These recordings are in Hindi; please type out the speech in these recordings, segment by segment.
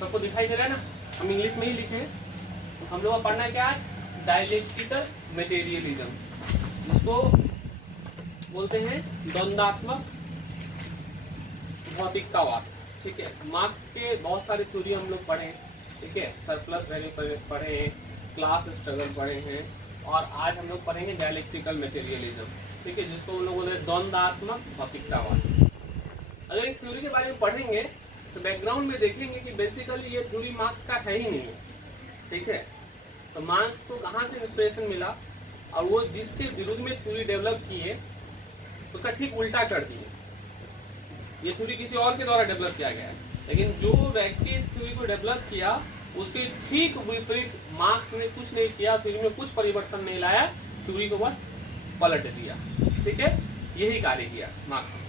सबको दिखाई दे रहा है ना, हम इंग्लिश में ही लिखे हैं। तो हम लोग का पढ़ना क्या है, डायलेक्टिकल मटेरियलिज्म, जिसको बोलते हैं द्वंदात्मक भौतिकतावाद। ठीक है, मार्क्स के बहुत सारे थ्योरी हम लोग पढ़े हैं। ठीक है, सरप्लस वैल्यू पढ़े हैं, क्लास स्ट्रगल पढ़े हैं, और आज हम लोग पढ़ेंगे डायलेक्टिकल मटेरियलिज्म। ठीक है, जिसको हम लोग बोलते हैं द्वंदात्मक भौतिकतावाद। अगर इस थ्योरी के बारे में पढ़ेंगे तो बैकग्राउंड में देखेंगे कि बेसिकली ये थ्योरी मार्क्स का है ही नहीं है। ठीक है, तो मार्क्स को कहाँ से इंस्पिरेशन मिला और वो जिसके विरुद्ध में थ्योरी डेवलप की है उसका ठीक उल्टा कर दिए। ये थ्योरी किसी और के द्वारा डेवलप किया गया है, लेकिन जो व्यक्ति इस थ्योरी को डेवलप किया उसके ठीक विपरीत मार्क्स ने कुछ नहीं किया, थ्योरी में कुछ परिवर्तन नहीं लाया, थ्योरी को बस पलट दिया। ठीक है, यही कार्य किया मार्क्स ने।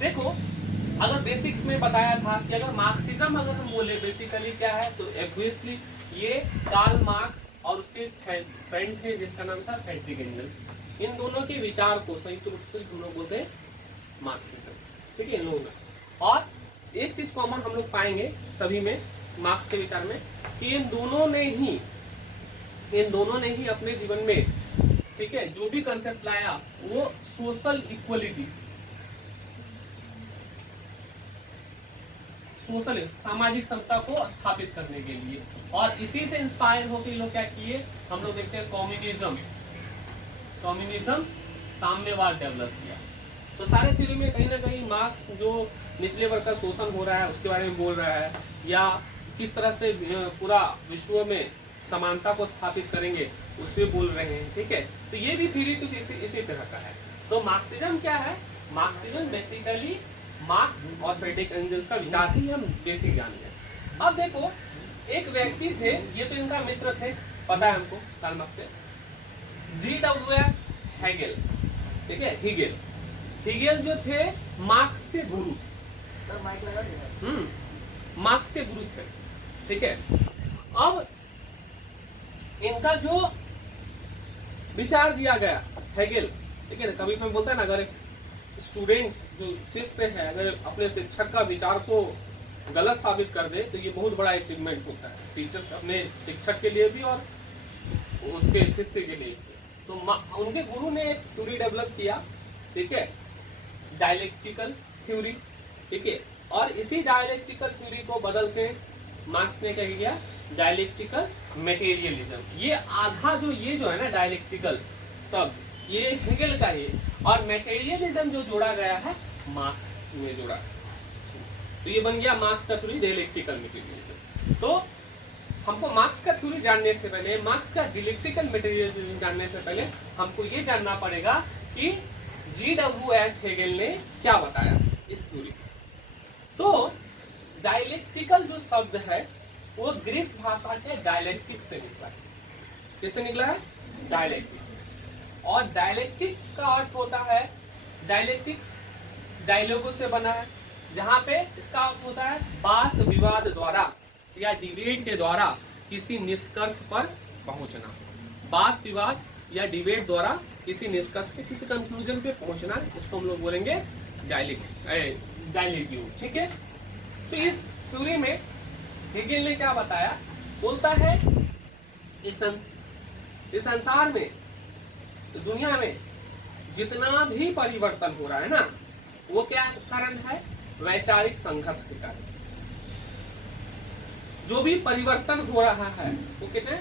देखो, अगर बेसिक्स में बताया था कि अगर मार्क्सिज्म अगर हम बोले बेसिकली क्या है, तो ऑब्वियसली ये कार्ल मार्क्स और उसके फ्रेंड थे जिसका नाम था फ्रेडरिक एंजल्स, इन दोनों के विचार को संयुक्त रूप से हम लोग बोलते हैं मार्क्सिज्म। ठीक है, इन लोगों में। और एक चीज कॉमन हम लोग पाएंगे सभी में मार्क्स के विचार में कि इन दोनों ने ही अपने जीवन में, ठीक है, जो भी कंसेप्ट लाया वो सोशल इक्वलिटी, सोशल सामाजिक समता को स्थापित करने के लिए, और इसी से इंस्पायर होकर लोग क्या किए, हम लोग देखते हैं कम्युनिज्म साम्यवाद डेवलप किया। तो सारे थ्योरी में कहीं ना कहीं मार्क्स जो निचले वर्ग का शोषण हो रहा है उसके बारे में बोल रहा है, या किस तरह से पूरा विश्व में समानता को स्थापित करेंगे उस पर बोल रहे हैं। ठीक है, तो ये भी थ्योरी कुछ इसी तरह का है। तो मार्क्सिज्म क्या है, मार्क्सिज्म बेसिकली मार्क्स और फ्रेडरिक एंजल्स का विचार ही हम बेसिक जान गए। अब देखो, एक व्यक्ति थे, ये तो इनका मित्र थे, पता है हमको कार्ल मार्क्स से, G.W.F. हेगेल। ठीक है, हिगेल जो थे मार्क्स के गुरु, मार्क्स के गुरु थे। ठीक है, अब इनका जो विचार दिया गया हेगेल, ठीक है, कभी कभी बोलता है ना, अगर स्टूडेंट्स जो शिष्य है अगर अपने शिक्षक का विचार को गलत साबित कर दे तो ये बहुत बड़ा अचीवमेंट होता है, टीचर्स अपने शिक्षक के लिए भी और उसके शिष्य के लिए। तो उनके गुरु ने एक थ्योरी डेवलप किया, ठीक है, डायलेक्टिकल थ्योरी। ठीक है, और इसी डायलेक्टिकल थ्योरी को बदल के मार्क्स ने क्या किया, डायलेक्टिकल मटेरियलिज्म। ये आधा जो है ना डायलेक्टिकल शब्द ये हेगेल का ही, और मटेरियलिज्म जो जोड़ा गया है मार्क्स में जोड़ा, तो ये बन गया मार्क्स का थ्योरी डायलेक्टिकल मटेरियलिज्म। तो हमको मार्क्स का थ्योरी जानने से पहले, मार्क्स का डायलेक्टिकल मटेरियलिज्म जानने से पहले हमको ये जानना पड़ेगा कि G.W.F. हेगेल ने क्या बताया इस थ्योरी। तो डायलेक्टिकल जो शब्द है वो ग्रीस भाषा के डायलेक्टिक्स से निकला है। किससे निकला है, डायलेक्टिक्स। और डायलेक्टिक्स का अर्थ होता है, डायलेक्टिक्स डायलॉगों से बना है, जहां पे इसका अर्थ होता है बात विवाद द्वारा या डिबेट के द्वारा किसी निष्कर्ष पर पहुंचना। बात विवाद या डिबेट द्वारा किसी निष्कर्ष पे, किसी कंक्लूजन पे पहुंचना, इसको हम लोग बोलेंगे डायलेक्टिव। ठीक है, तो इस थ्योरी में हेगेल ने क्या बताया, बोलता है इस संसार में, दुनिया में जितना भी परिवर्तन हो रहा है ना, वो क्या कारण है, वैचारिक संघर्ष के कारण। जो भी परिवर्तन हो रहा है वो कितने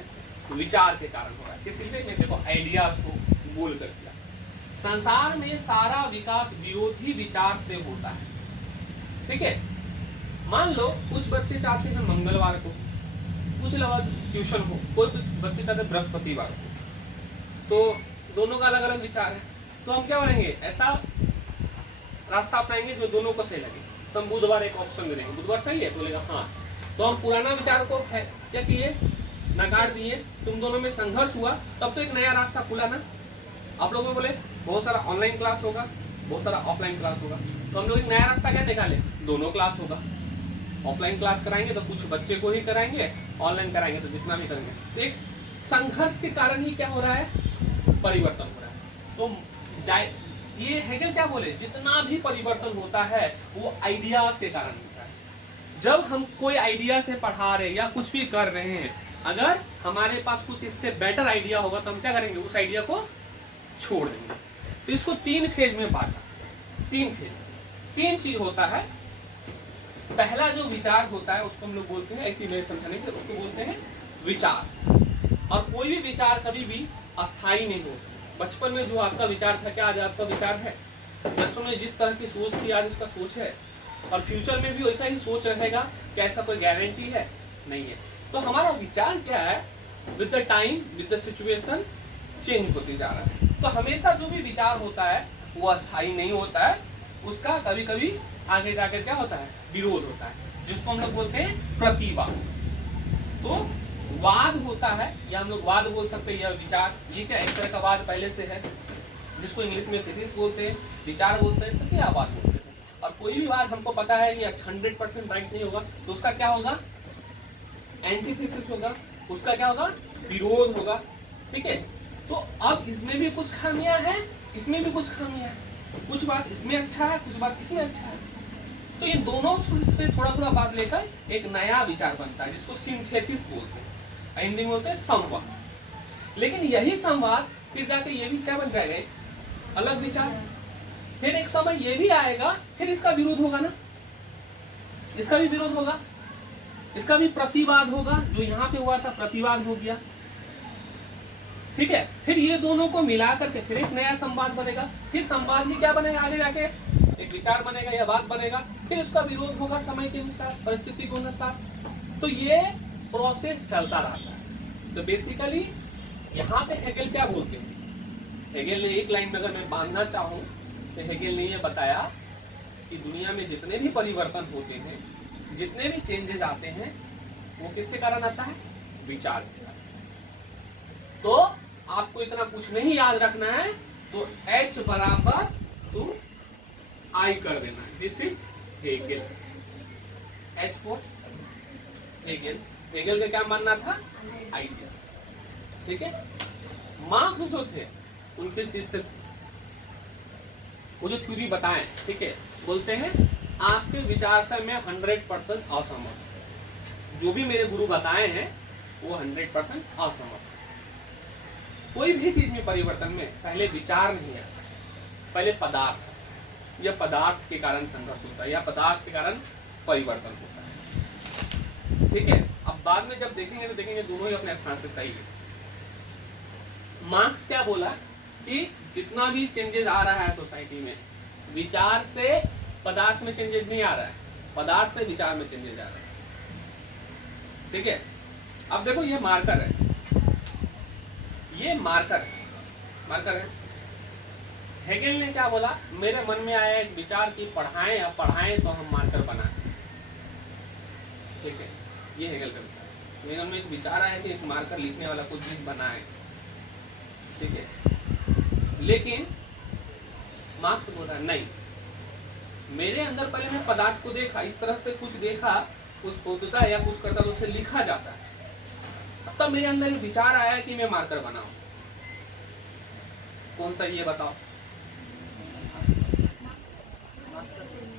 विचार के कारण हो रहा है। किसी ने देखो आइडियाज को बोल कर दिया, संसार में सारा विकास विरोधी विचार से होता है। ठीक है, मान लो कुछ बच्चे चाहते हैं मंगलवार को, कुछ लोग ट्यूशन हो, कोई कुछ बच्चे चाहते हैं बृहस्पतिवार को, तो दोनों का अलग अलग विचार है। तो हम क्या करेंगे, ऐसा रास्ता अपनाएंगे जो दोनों को सही लगे। तो हम बुधवार एक ऑप्शन में देंगे, बुधवार सही है, बोलेगा हाँ, तो हम पुराना विचार को क्या किए, नकार दिए, तुम दोनों में संघर्ष हुआ, तब तो एक नया रास्ता खुला ना। आप लोगों बोले बहुत सारा ऑनलाइन क्लास होगा, बहुत सारा ऑफलाइन क्लास होगा, तो हम लोग एक नया रास्ता क्या निकाले, दोनों क्लास होगा। ऑफलाइन क्लास कराएंगे तो कुछ बच्चे को ही कराएंगे, ऑनलाइन कराएंगे तो जितना भी करेंगे। तो एक संघर्ष के कारण ही क्या हो रहा है, परिवर्तन हो रहा है। तो ये हेगेल क्या बोले, जितना भी परिवर्तन होता है वो आइडियाज के कारण होता है, जब हम कोई आइडिया से पढ़ा रहे हैं या कुछ भी कर रहे हैं, अगर हमारे पास कुछ इससे बेटर आइडिया होगा तो हम क्या करेंगे, उस आइडिया को छोड़ देंगे। तो इसको 3 फेज में बांटा, 3 फेज, 3 चीज होता है। पहला जो विचार होता है उसको हम लोग बोलते हैं, ऐसी मेरे समझाने के, उसको बोलते हैं विचार। और कोई भी विचार कभी भी अस्थाई नहीं हो। बचपन में जो आपका विचार था, क्या आज आपका विचार है? बचपन में जिस तरह की सोच थी आज उसका सोच है, और फ्यूचर में भी वैसा ही सोच रहेगा, क्या ऐसा कोई गारंटी है? नहीं है। तो हमारा विचार क्या है, with the time with the situation change होते जा रहा है। तो हमेशा जो भी विचार होता है वो अस्थाई नहीं होता है, उसका कभी कभी आगे जाकर क्या होता है, विरोध होता है, जिसको हम लोग बोलते हैं प्रतिवाद। तो वाद होता है, या हम लोग वाद बोल सकते हैं, या विचार, ये क्या एक तरह का वाद पहले से है, जिसको इंग्लिश में थीसिस बोलते हैं, विचार बोलते हैं, तो क्या वाद बोलते हैं। और कोई भी बात हमको पता है कि 100% राइट नहीं होगा, तो उसका क्या होगा, एंटीथेसिस होगा, उसका क्या होगा, विरोध होगा। ठीक है। तो अब इसमें भी कुछ खामियां हैं, इसमें भी कुछ खामियां हैं, कुछ बात इसमें अच्छा है, कुछ बात इसमें अच्छा है। तो ये दोनों से थोड़ा थोड़ा बात लेकर एक नया विचार बनता है, जिसको सिंथेसिस बोलते हैं, हिंदी में बोलते हैं संवाद। लेकिन यही संवाद फिर जाके ये भी क्या बन जाएगा, एक अलग विचार। फिर एक समय ये भी आएगा, फिर इसका विरोध होगा ना, इसका भी विरोध होगा, इसका भी प्रतिवाद होगा। जो यहाँ पे हुआ था प्रतिवाद हो गया। ठीक है। फिर ये दोनों को मिला करके फिर एक नया संवाद बनेगा, फिर संवाद ही क्या बनेगा, आगे जाके एक विचार बनेगा या बात बनेगा, फिर उसका विरोध होगा समय के अनुसार, परिस्थिति के अनुसार। तो ये प्रोसेस चलता रहता है। तो बेसिकली यहाँ पे हेगेल क्या बोलते हैं, हेगेल ने एक लाइन में अगर मैं बांधना चाहूँ तो हेगेल ने ये बताया कि दुनिया में जितने भी परिवर्तन होते हैं, जितने भी चेंजेस आते हैं, वो किसके कारण आता है, विचार के कारण। तो आपको इतना कुछ नहीं याद रखना है, तो H बराबर टू I कर देना। This is Hegel. H for Hegel. Hegel का क्या मानना था, आइडियाज। ठीक है। मार्क्स जो थे उनके शिष्य, वो जो थ्योरी बताएं, ठीक है, बोलते हैं आपके विचार से मैं 100% असहमत। जो भी मेरे गुरु बताए हैं वो 100% असहमत। कोई भी चीज में परिवर्तन में पहले विचार नहीं है, पहले पदार्थ, या पदार्थ के कारण संघर्ष होता है, या पदार्थ के कारण परिवर्तन होता है। ठीक है। अब बाद में जब देखेंगे तो देखेंगे दोनों ही अपने स्थान पे सही है। मार्क्स क्या बोला कि जितना भी चेंजेस आ रहा है सोसाइटी में, विचार से पदार्थ में चेंजेस नहीं आ रहा है, पदार्थ से विचार में चेंजेस आ रहा है। ठीक है। अब देखो ये मार्कर है, ये मार्कर है। हेगेल ने क्या बोला, मेरे मन में आया एक विचार की पढ़ाएं, या पढ़ाएं तो हम मार्कर बनाएं। ठीक है। ये हेगेल का विचार। मेरे मन में एक विचार आया कि एक मार्कर लिखने वाला कुछ चीज बनाए। ठीक है। लेकिन मार्क्स बोला नहीं, मेरे अंदर पहले मैं पदार्थ को देखा, इस तरह से कुछ देखा, कुछ होता है या कुछ करता तो उसे लिखा जाता है, तब मेरे अंदर विचार आया कि मैं मार्कर बनाऊं। कौन सा ये बताओ,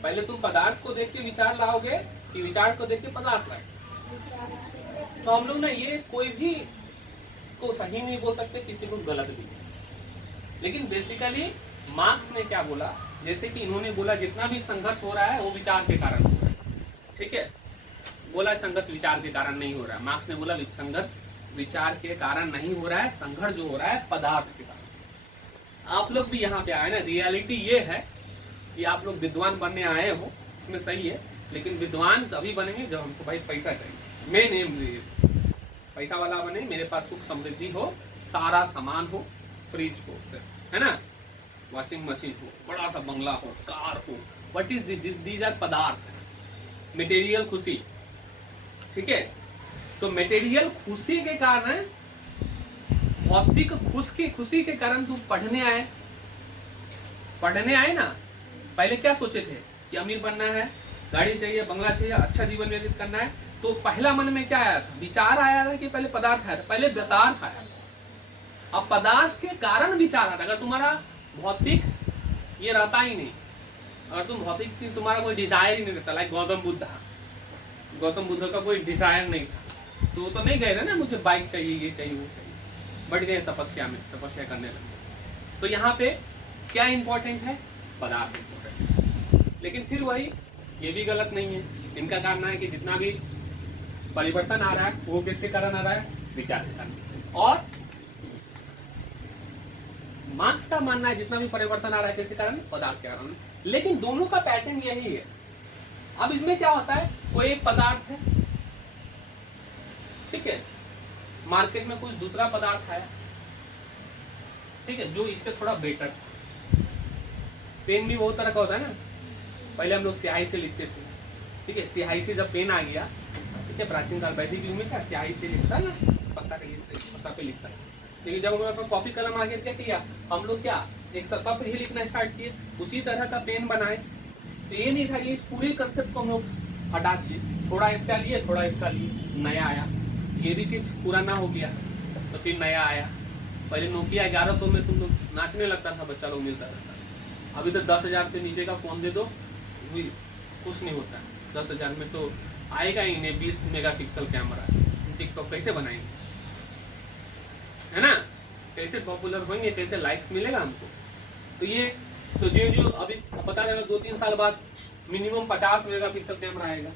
पहले तुम पदार्थ को देख के विचार लाओगे कि विचार को देख के पदार्थ लाए? तो हम लोग ना ये कोई भी इसको सही नहीं बोल सकते, किसी को गलत भी। लेकिन बेसिकली मार्क्स ने क्या बोला, जैसे कि इन्होंने बोला जितना भी संघर्ष हो रहा है वो विचार के कारण हो रहा है। ठीक है। बोला संघर्ष विचार के कारण नहीं हो रहा है। मार्क्स ने बोला संघर्ष विचार के कारण नहीं हो रहा है, संघर्ष जो हो रहा है पदार्थ के कारण। आप लोग भी यहाँ पे आए ना, रियलिटी ये है कि आप लोग विद्वान बनने आए हो, इसमें सही है, लेकिन विद्वान तभी बनेंगे जब हमको भाई पैसा चाहिए। मेन एम पैसा वाला बने, मेरे पास सुख समृद्धि हो, सारा सामान हो, फ्रिज हो, है ना, वॉशिंग मशीन हो, बड़ा सा बंगला हो, कार हो। व्हाट इज दीज आर पदार्थ, मटेरियल खुशी। ठीक है। तो मटेरियल खुशी के कारण, भौतिक खुशी के कारण तुम पढ़ने आए ना। पहले क्या सोचे थे कि अमीर बनना है, गाड़ी चाहिए, बंगला चाहिए, अच्छा जीवन व्यतीत करना है। तो पहला मन में क्या आया था, विचार आया था कि पहले पदार्थ आया था, पहले पदार्थ आया था। अब पदार्थ के कारण विचार आता। अगर तुम्हारा भौतिक ये रहता ही नहीं, अगर तुम भौतिक तुम्हारा कोई डिजायर ही नहीं रहता, लाइक गौतम बुद्ध, गौतम बुद्ध का कोई डिजायर नहीं था, तो वो तो नहीं गए थे ना मुझे बाइक चाहिए, ये चाहिए, वो चाहिए, बढ़ गए तपस्या में, तपस्या करने लगे। तो यहाँ पे क्या इंपॉर्टेंट है? पदार्थ इंपॉर्टेंट है। लेकिन फिर वही, ये भी गलत नहीं है। इनका कहना है कि जितना भी परिवर्तन आ रहा है वो किसके कारण आ रहा है? विचार से कारण। और मार्क्स का मानना है जितना भी परिवर्तन आ रहा है किसके कारण? पदार्थ के कारण। लेकिन दोनों का पैटर्न यही है। अब इसमें क्या होता है, कोई एक पदार्थ है, ठीक है, मार्केट में कुछ दूसरा पदार्थ आया, ठीक है, जो इससे थोड़ा बेटर था। पेन भी बहुत तरह का होता है ना, पहले हम लोग स्याही से लिखते थे, ठीक है, स्याही से जब पेन आ गया, ठीक है, प्राचीन काल वैदिक युग में क्या स्याही से लिखता है ना, पत्ता पे लिखता है। लेकिन जब हम लोग कॉपी कलम आ गया, क्या किया हम लोग? क्या एक सतह पर ही लिखना स्टार्ट किए, उसी तरह का पेन बनाए। तो ये नहीं था, ये पूरे कंसेप्ट को हम लोग हटा दिए, थोड़ा इसका लिए, थोड़ा इसका लिए, नया आया। ये भी चीज पुराना हो गया तो फिर नया आया। पहले नोकिया 1100 में तुम लोग नाचने लगता था, बच्चा लोग मिलता रहता। अभी तो 10,000 से नीचे का फोन दे दो कुछ नहीं होता। 10,000 में तो आएगा ही नहीं 20 मेगापिक्सल कैमरा। टिकटॉक कैसे बनाएंगे, है ना? कैसे पॉपुलर होंगे, कैसे लाइक्स मिलेगा हमको? तो ये तो जो अभी पता चला 2-3 साल बाद मिनिमम 50 मेगापिक्सल कैमरा आएगा,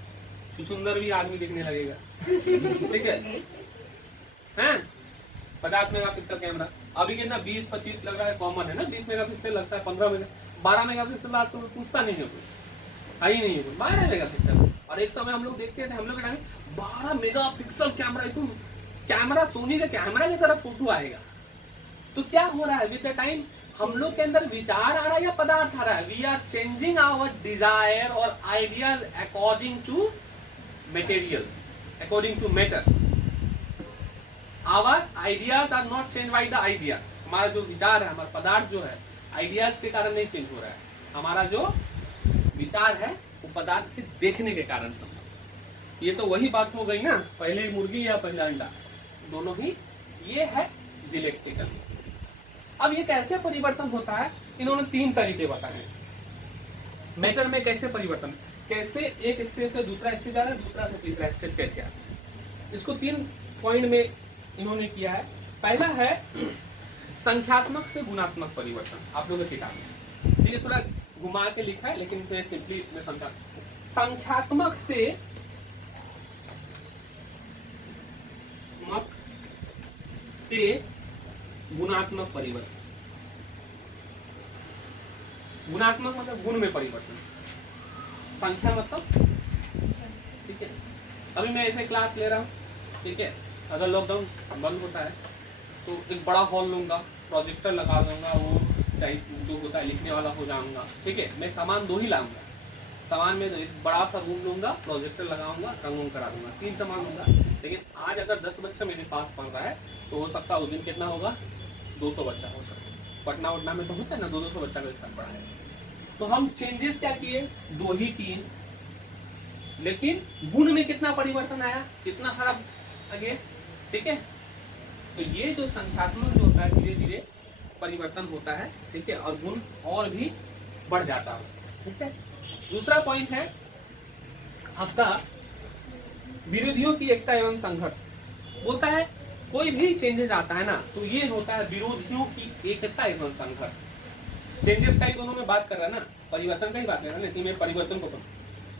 सुंदर भी आदमी दिखने लगेगा, ठीक है, हैं? 50 मेगापिक्सल कैमरा अभी कितना 20-25 लग रहा है, कॉमन है ना। 20 मेगापिक्सल लगता है, 12 मेगापिक्सल आजकल तो पूछता नहीं है कोई, ही नहीं है कोई। 12 मेगापिक्सल। और एक समय हम लोग देखते थे, हम लोग 12 मेगापिक्सल कैमरा, तुम कैमरा सोनी के कैमरा की तरफ फोटो आएगा। तो क्या हो रहा है विद द टाइम? हम लोग के अंदर विचार आ रहा है या पदार्थ आ रहा है? We are changing our desire और ideas according to material, according to matter. Our ideas are not change by the ideas. हमारा जो विचार है, हमारा पदार्थ जो है, आइडियाज के कारण नहीं चेंज हो रहा है। हमारा जो विचार है वो पदार्थ के देखने के कारण सब। ये तो वही बात हो गई ना, पहले मुर्गी या पहला अंडा, दोनों ही ये है डिलेक्ट्रिकल। अब ये कैसे परिवर्तन होता है? इन्होंने 3 तरीके बताए। मैटर में कैसे परिवर्तन, कैसे एक स्टेज से दूसरा स्टेज आ रहा है, दूसरा से तीसरा स्टेज कैसे आ रहा है, इसको 3 पॉइंट में इन्होंने किया है। पहला है संख्यात्मक से गुणात्मक परिवर्तन। आप लोगों की किताब में ये थोड़ा घुमा के लिखा है, लेकिन मैं सिंपली मैं समझा। संख्यात्मक से गुणात्मक परिवर्तन। गुणात्मक मतलब गुण में परिवर्तन, संख्या मतलब, ठीक है। अभी मैं ऐसे क्लास ले रहा हूँ, ठीक है, अगर लॉकडाउन बंद होता है तो एक बड़ा हॉल लूंगा, प्रोजेक्टर लगा दूंगा, वो टाइप जो होता है लिखने वाला हो जाऊंगा, ठीक है। मैं सामान 2 ही लाऊंगा, सामान में एक बड़ा सा रूम लूंगा, प्रोजेक्टर लगाऊंगा, रंग करा दूंगा, 3 सामान होगा। लेकिन आज अगर 10 बच्चा मेरे पास पढ़ रहा है तो हो सकता है उस दिन कितना होगा, 200 बच्चा हो सकता है। पटना वटना में तो होता है ना 200 बच्चा का एक साथ पढ़ा है। तो हम चेंजेस क्या किए, 2 ही किए, लेकिन गुण में कितना परिवर्तन आया, कितना सारा आगे, ठीक है। तो ये जो संख्यात्मक जो होता है धीरे धीरे परिवर्तन होता है, ठीक है, और गुण और भी बढ़ जाता है, ठीक है। दूसरा पॉइंट है आपका विरोधियों की एकता एवं संघर्ष। बोलता है कोई भी चेंजेस आता है ना तो ये होता है विरोधियों की एकता एवं संघर्ष। चेंजेस का ही दोनों में बात कर रहा है ना, परिवर्तन का ही बात कर रहा है ना, इसमें परिवर्तन को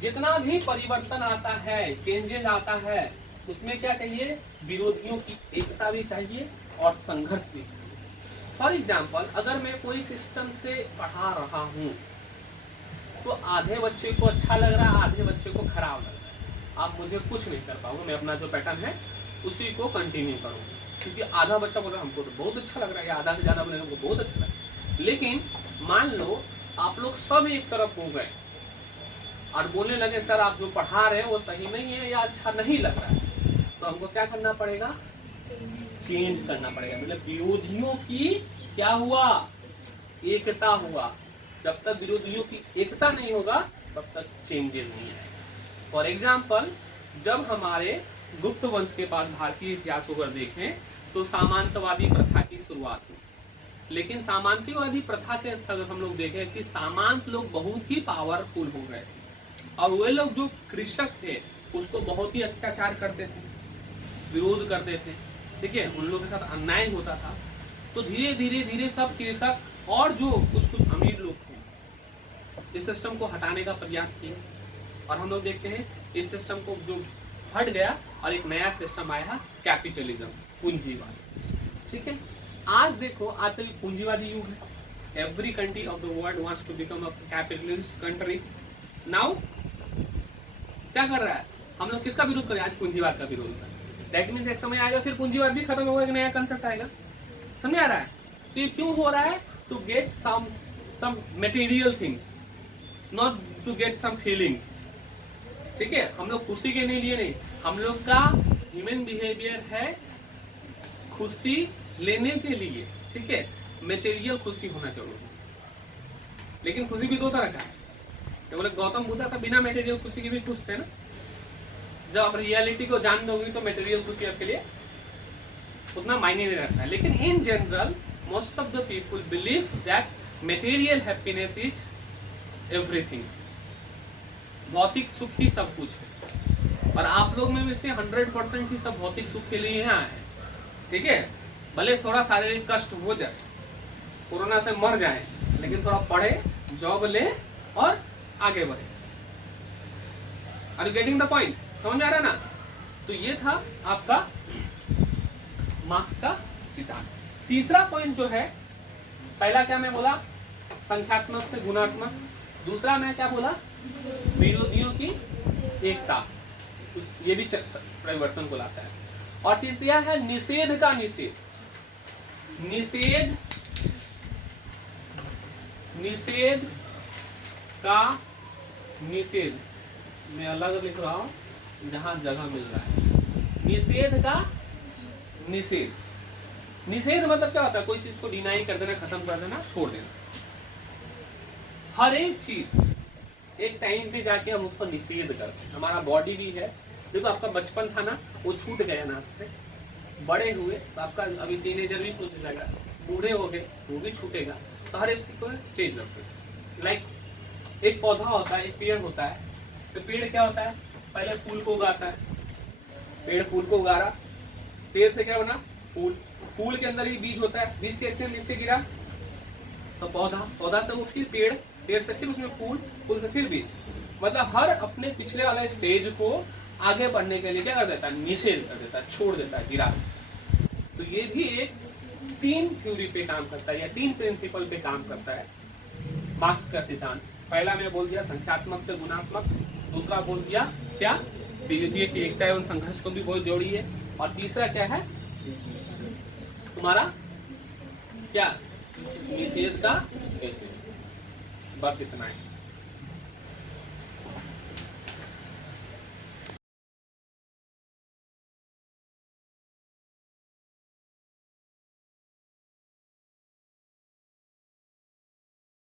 जितना भी परिवर्तन आता है, चेंजेस आता है, उसमें क्या चाहिए, विरोधियों की एकता भी चाहिए और संघर्ष भी चाहिए। फॉर एग्जाम्पल अगर मैं कोई सिस्टम से पढ़ा रहा हूँ तो आधे बच्चे को अच्छा लग रहा है, आधे बच्चे को खराब लग रहा है, आप मुझे कुछ नहीं कर पाओगे। मैं अपना जो पैटर्न है उसी को कंटिन्यू करूँगा, क्योंकि आधा बच्चा बोल रहा है हमको तो बहुत अच्छा लग रहा है, आधा से ज़्यादा बोले हमको बहुत अच्छा लग रहा है। लेकिन मान लो आप लोग सब एक तरफ हो गए और बोलने लगे सर आप जो पढ़ा रहे हैं वो सही नहीं है या अच्छा नहीं लग रहा है, तो हमको क्या करना पड़ेगा, चेंज करना पड़ेगा। मतलब विरोधियों की क्या हुआ, एकता हुआ। जब तक विरोधियों की एकता नहीं होगा तब तक चेंजेस नहीं आएगा। फॉर एग्जाम्पल जब हमारे गुप्त वंश के पास भारतीय इतिहास को अगर देखें तो सामंतवादी प्रथा की शुरुआत हुई। लेकिन सामंतवादी प्रथा के अगर हम लोग देखें कि सामंत लोग बहुत ही पावरफुल हो गए, और वे लोग जो कृषक थे उसको बहुत ही अत्याचार करते थे, विरोध करते थे, ठीक है, उन लोगों के साथ अन्याय होता था। तो धीरे धीरे धीरे सब कृषक और जो कुछ कुछ अमीर लोग थे इस सिस्टम को हटाने का प्रयास किए, और हम लोग देखते हैं इस सिस्टम को जो हट गया और एक नया सिस्टम आया है कैपिटलिज्म, पूंजीवाद, ठीक है। आज देखो आजकल पूंजीवादी युग है, every country of the world wants to become a capitalist country. Now क्या कर रहा है, हम लोग किसका विरोध करें, आज पूंजीवाद का विरोध कर। दैट मींस एक समय आएगा फिर पूंजीवाद भी खत्म होगा, एक नया कंसेप्ट आएगा, समझ आ रहा है। तो ये क्यों हो रहा है, to get some material things, not to get some feelings, ठीक है। हम लोग खुशी के लिए नहीं, हम लोग का ह्यूमन बिहेवियर है खुशी लेने के लिए, ठीक है, मटेरियल खुशी होना चाहिए। लेकिन खुशी भी दो तरह का है, तो बोले गौतम बुद्ध था बिना मटेरियल खुशी के भी खुश थे ना। जब आप रियलिटी को जान दोगे तो मटेरियल खुशी आपके लिए उतना मायने नहीं रखता है। लेकिन in general most of the people believes that material happiness is everything, भौतिक सुख ही सब कुछ है। और आप लोग में से 100% ही सब भौतिक सुख के लिए यहाँ है, ठीक है। भले थोड़ा शारीरिक कष्ट हो जाए, कोरोना से मर जाए, लेकिन थोड़ा पढ़े, जॉब ले और आगे बढ़े। Are you getting the point, समझ आ रहा है ना। तो ये था आपका मार्क्स का सिद्धांत। तीसरा पॉइंट जो है, पहला क्या मैं बोला, संख्यात्मक से गुणात्मक, दूसरा मैं क्या बोला, विरोधियों की एकता, ये भी परिवर्तन को लाता है, और तीसरा है निषेध का निषेध, निषेध का निषेध, मैं अलग लिख रहा हूं जहां जगह मिल रहा है। निषेध का निषेध, निषेध मतलब क्या होता है, कोई चीज को डिनाई कर देना, खत्म कर देना, छोड़ देना। हर एक चीज एक टाइम पे जाके हम उसको निषेध करते हैं। हमारा बॉडी भी है, देखो आपका बचपन था ना, वो छूट गया ना आपसे, बड़े हुए तो आपका अभी टीनेजर भी छूट जाएगा, बूढ़े हो गए वो भी छूटेगा। तो हर एक को स्टेज रखते हैं। लाइक एक पौधा होता है, एक पेड़ होता है, तो पेड़ क्या होता है, पहले फूल को उगाता है, पेड़ फूल को उगा रहा, पेड़ से क्या बना, फूल, फूल के अंदर ही बीज होता है, बीज के इतने नीचे गिरा तो पौधा, पौधा से वो फिर पेड़, पेड़ से फिर उसमें फूल, फूल से फिर बीज। मतलब हर अपने पिछले वाले स्टेज को आगे बढ़ने के लिए क्या कर देता है, निषेध कर देता है, छोड़ देता है, गिरा। तो ये भी एक 3 थ्योरी पे काम करता है, या 3 प्रिंसिपल पे काम करता है मार्क्स का सिद्धांत। पहला मैं बोल दिया संख्यात्मक से गुणात्मक, दूसरा बोल दिया क्या, विरोधियों की एकता एवं संघर्ष को भी बहुत जोड़ी है, और तीसरा क्या है तुम्हारा क्या, निषेध का। बस इतना है।